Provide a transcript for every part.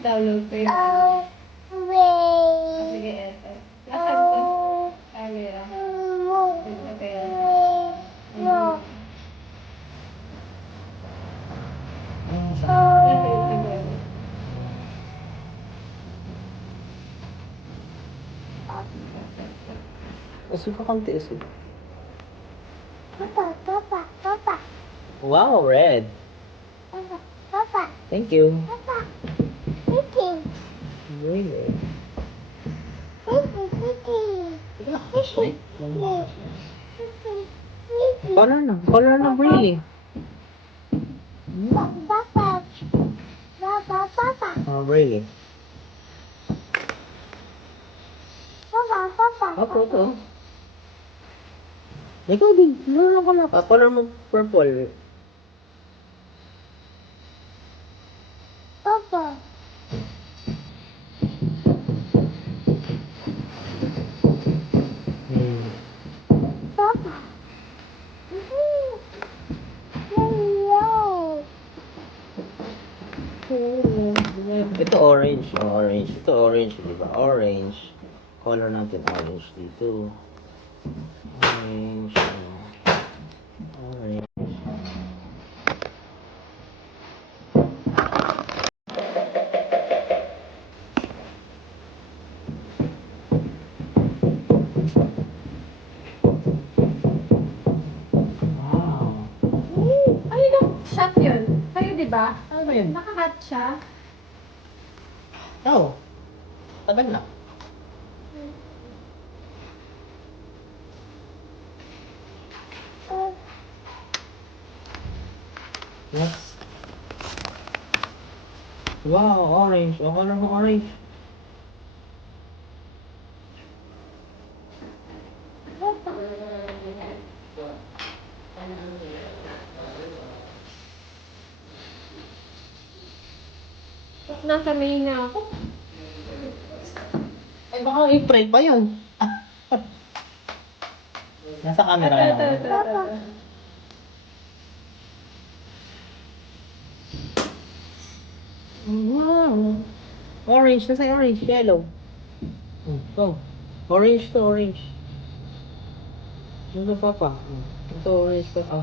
Download ko yun. Sige, eto. Nasaan ko? Camera. Ito kaya. Isip ka konti, isip. Papa. Wow, red. Papa. Thank you. Papa. Cookie. Really? Cookie. Color na, really. Papa. Oh, really? Papa. Opo, ito. Ikaw din. Ano ka na? Color mo purple. Papa. Papa. Ito orange. Orange. Ito orange, di ba? Orange. Color natin orange dito. Orange. Orange. Wow. Ay, shot yun. Kayo, di ba? Ano ba yun? Nakakat siya. Oh. Tagal na. Next. Wow, orange. Oh, color mo orange. Nasa main na ako. Ay, baka i-pray pa yun. Nasa camera Ito. na. Wow. Orange. Nasa yung orange. Yellow. Ito. Orange to orange. Ito papa. Ito orange pa. Oh.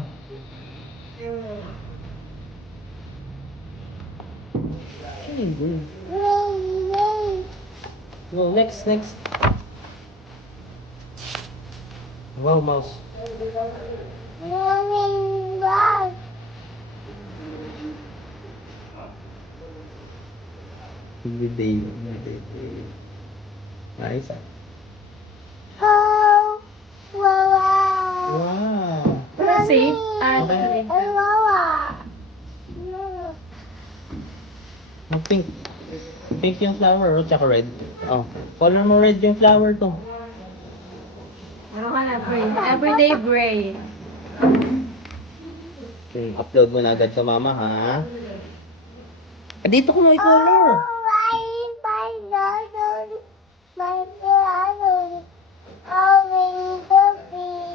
No, next. Wow, mouse. Everyday. Nice. Wow. Safe. Pink. Pink yung flower, tsaka red. Oh. Color mo red yung flower to. Ano ka na, gray? Everyday gray. Okay, upload mo na agad sa mama, ha? Dito ko na i-color.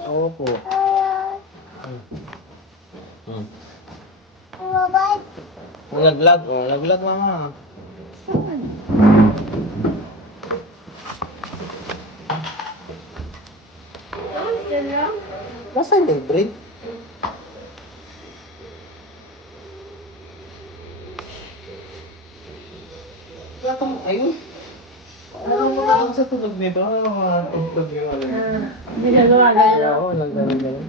Opo. Laglag. Oh, laglag, mama. Nasaan yung bread? Wala kang, ayun. Ano mo na sa tulog nito? Ano mga tulog nyo? Hindi na gumagana. Oo, nagdala-dala.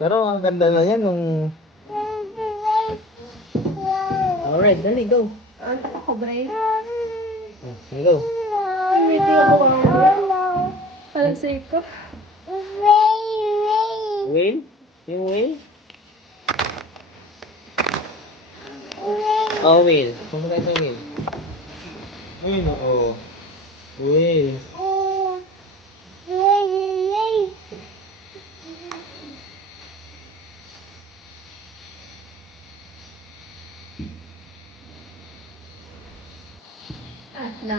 Pero ang ganda na yan nung... Alright, dali, go. Ano ako, gray? Go. Waiting ako. Parang safe ko. Whale? Yung whale? Oh, whale. Kung tayo sa whale. Ayun, oo. Whale. Ah, no.